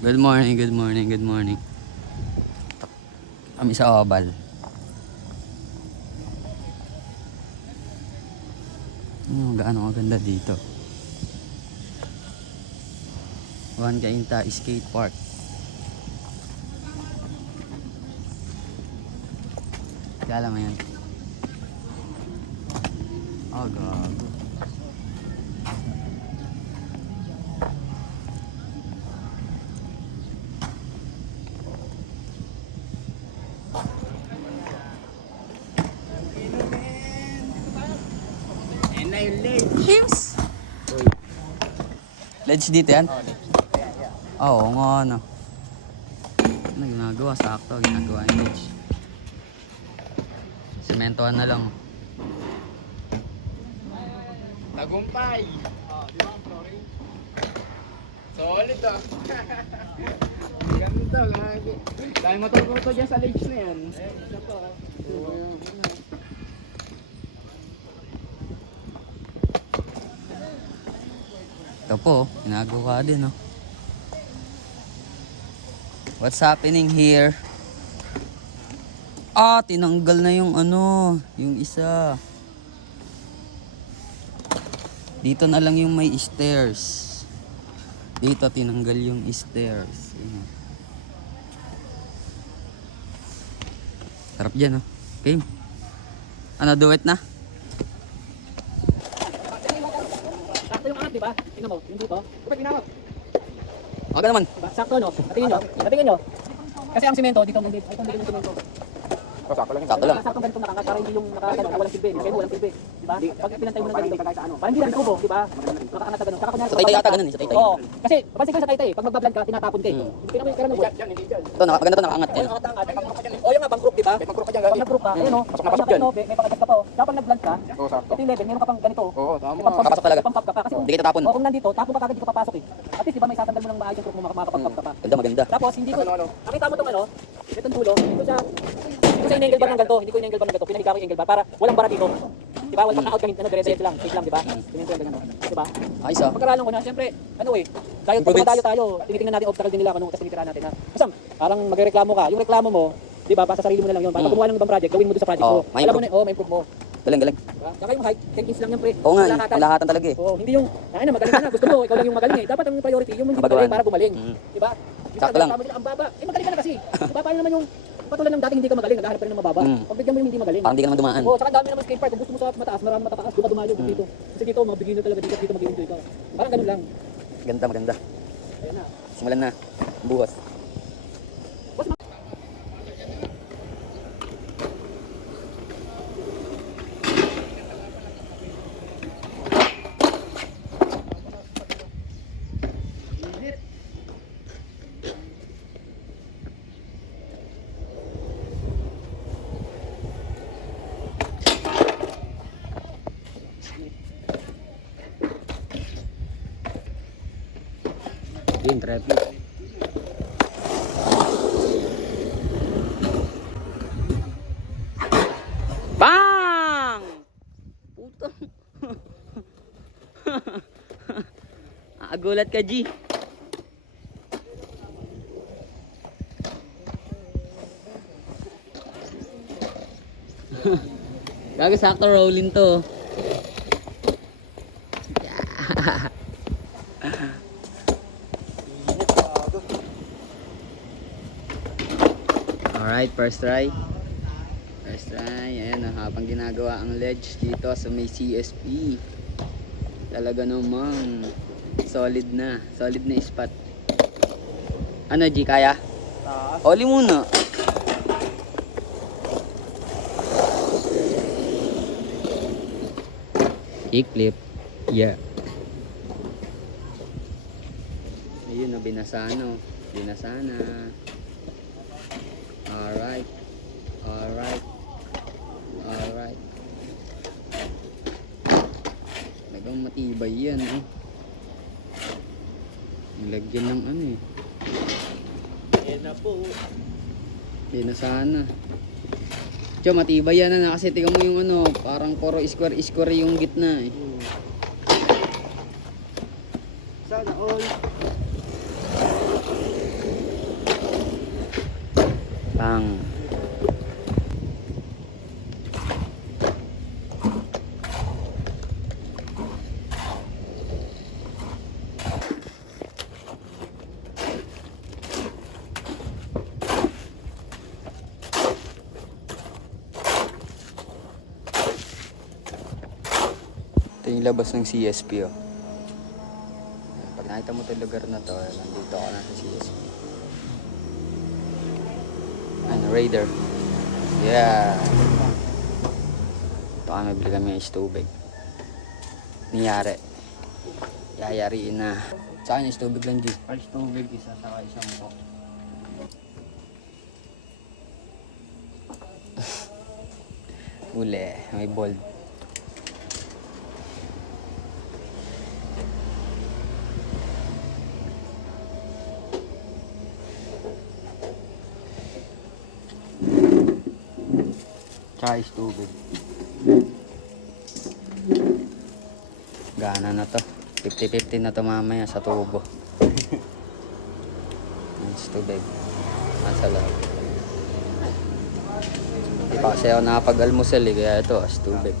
Good morning, good morning, good morning. Kami sa Oval. Gaano kaganda dito. Juan Cainta Skate Park. Kala mo yan. Oh, gago. Cheers! Ledge dito yan? Oo nga ano. Ano ginagawa? Sakto ginagawa yung ledge. Sementohan na lang. Tagumpay! Di ba ang flooring? Solid ah! Ganda, lagi. Dahil matututo dyan sa ledge na yan. Ito po. Ito po, ginagawa din oh. What's happening here? Ah, tinanggal na yung ano, yung isa. Dito na lang yung may stairs. Dito tinanggal yung stairs. Ayan. Sarap dyan oh. Okay. Ano, do it na? Sakto yung angat, di ba? Tingnan mo, yung dito. Kapag pinawag. Okay naman. Diba? Sakto, no? Natingin nyo. Kasi ang simento, dito mong dito. Ito yung simento. Sakto lang. Sakto lang. Sakto ganito nakangat, para hindi yung nakakagano, walang silbi. Kaya walang silbi. Diba? Pag pinantay mo ng ganito, parang hindi lang tubo, diba? Nakakangat na gano'n. Saka kunyari, Sa taytay ata ganun eh, sa taytay. Oo. Kasi, papansin ko sa taytay, pag magbablog ka, tinatapon ka eh. Hindi naman yung karang mo. Ito, maganda to, nakaangat yan. O yung nga, bang-group, diba? May pag-group ka dyan, Pag gabi. nag-group ka, ayun o. Pasok na pasok dyan. May pakagat ka pa o. Kapag nag-vlog ka, Oo, sakto. ito yung level, meron ka pang ganito. Oo, tama. Papasok talaga. Pump up ka pa. Kasi Hindi kita tapon. kung nandito, tapon ka kagad, di ka papasok eh. At least, diba, may sasandal mo ng maayos yung group mo, makakapag-pump ka pa. Ganda, maganda. Tapos hindi ko, Ano? nakita mo itong ano, itong dulo, ito sa in-angle bar ng ganito, hindi ko in-angle bar ng ganito, pinahiga ko yung angle bar para walang bara dito. Diba? Walang pag-out ka, dire-diretso lang, straight lang, diba? Ganyan ko yung ganyan. Diba? Ayos ah. Pagkaralan ko na, siyempre, ano eh, dahil pag Improvements. madayo tayo, tinitingnan natin obstacle din nila kung tapos tinitirahan natin na. Kasi parang magreklamo ka, yung reklamo mo, diba, basta sarili mo na lang yun. Para gumawa ng ibang project, gawin mo doon sa project mo. may Alam mo na, ma-improve mo. Galing, galing. Diba? Saka yung height, 10 inches lang yan, pre. Oo nga, Lahatan. ang lahatan talaga eh. Oo, hindi yung, ay na, magaling ka na, gusto mo, ikaw lang yung magaling eh. Dapat ang priority, yung hindi Kabagawan. magaling para gumaling. Diba? Sakto lang. Ang baba, eh magaling ka na kasi. Diba, paano naman yung, patulad ng dating hindi ka magaling, naghahanap ka rin ng mababa. Pag bigyan mo yung hindi magaling. Parang hindi ka naman dumaan. Oo, tsaka dami naman skate park. Kung gusto mo sa mataas, marami matataas, dumayo dito. Kasi dito, mga beginner talaga dito mag-enjoy ka. Parang ganun lang. Ganda, maganda. Ayan na. Simulan na. Bukas. Yun, traffic. Bang! Puto. Agulat ka, G. Gago, sakto rolling to. Alright, first try. First try. Ayan, habang ginagawa ang ledge dito sa may CSP. Talaga namang solid na spot. Ano, G, kaya? Oli muna. Kickflip. Yeah. Ayun, binasano. Binasana. Alright. Alright. Alright. Talagang matibay yan, eh. Nilagyan ng ano, eh. Yan na po. Binasana. Tiyo, matibay yan na kasi tingnan mo yung ano, parang puro square yung gitna, eh. Sana all. Bang. Ito yung labas ng CSP, oh. Pag nakita mo itong lugar na to, nandito ako na sa CSP. Ano, Raider. Yeah. Ito kami, bili kami ng tubig. Niyari. Yayariin na. Sa akin, tubig lang, G. First tubig, isa sa isang po. Uli, may bold. Tsaka is tubig. Gana na to. 50-50 na to mamaya sa tubo. Is tubig. Nasa loob. Hindi pa kasi ako nakapag-almusal eh, kaya ito is tubig.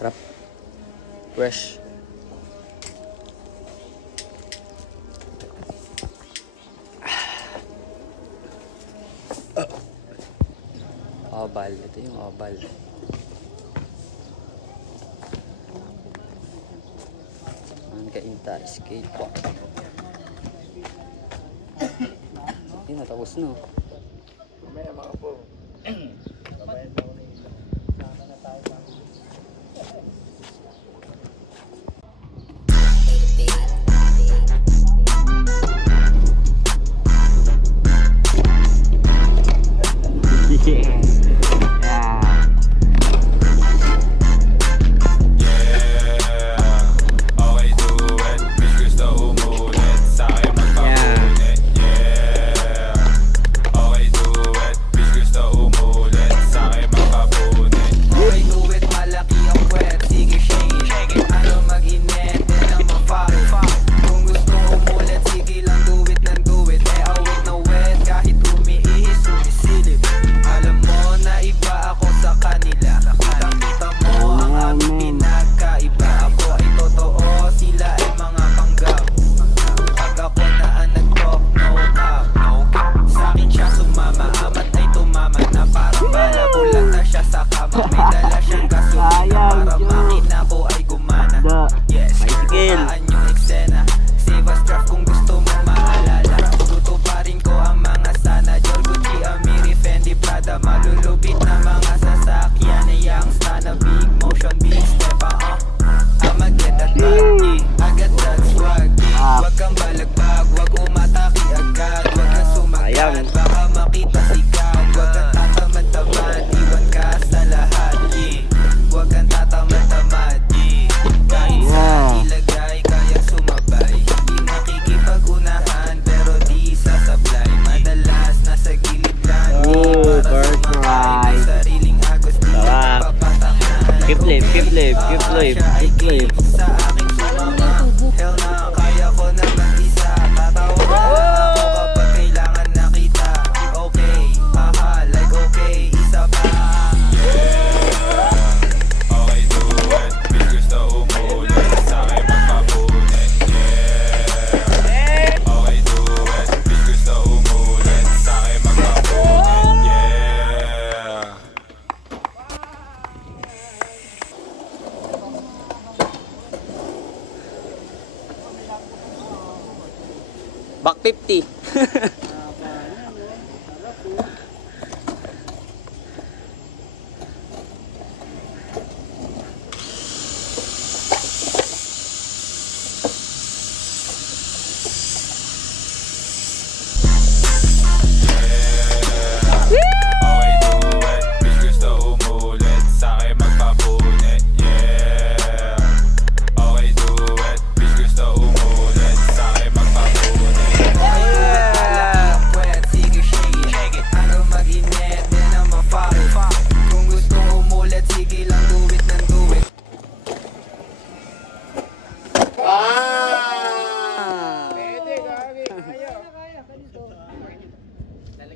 Harap. Fresh. Oval. Ito yung oval. Mankainta skate park. Hindi na, tapos na. Mamaya mga po. Kiplip. Sa aking sumama, hell na kaya ko na mag-isa. Tatawagan ako kapag kailangan nakita. Okay, haha, like okay, isa pa. Okay, do it. Bitch, gusto umulit. Sa akin magpapunit. Yeah. Okay, do it. Bitch, gusto umulit. Sa akin magpapunit. Yeah. Back 50. Okay, do it. Bitch, gusto umulit. Sa akin magpapunit. Yeah. Okay, do it. Bitch, gusto umulit. Sa akin magpapunit. Yeah.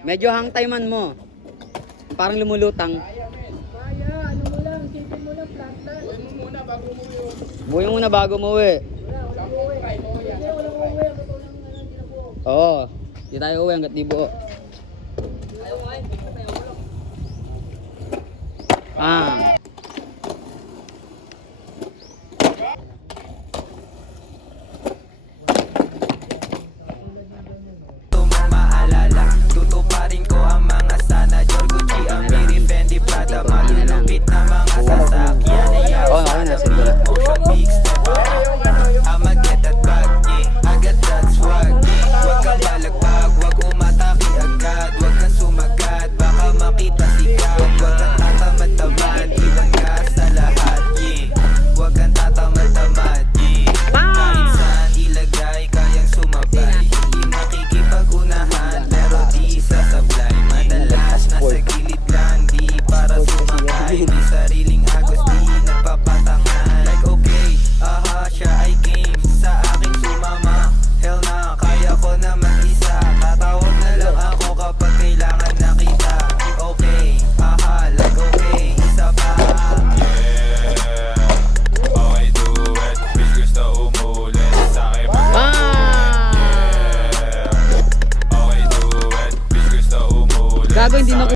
Medyo hang timean mo. Parang lumulutang. Buhay mo muna bago umuwi. Oo. Di tayo uwi hanggat di buo. Ah.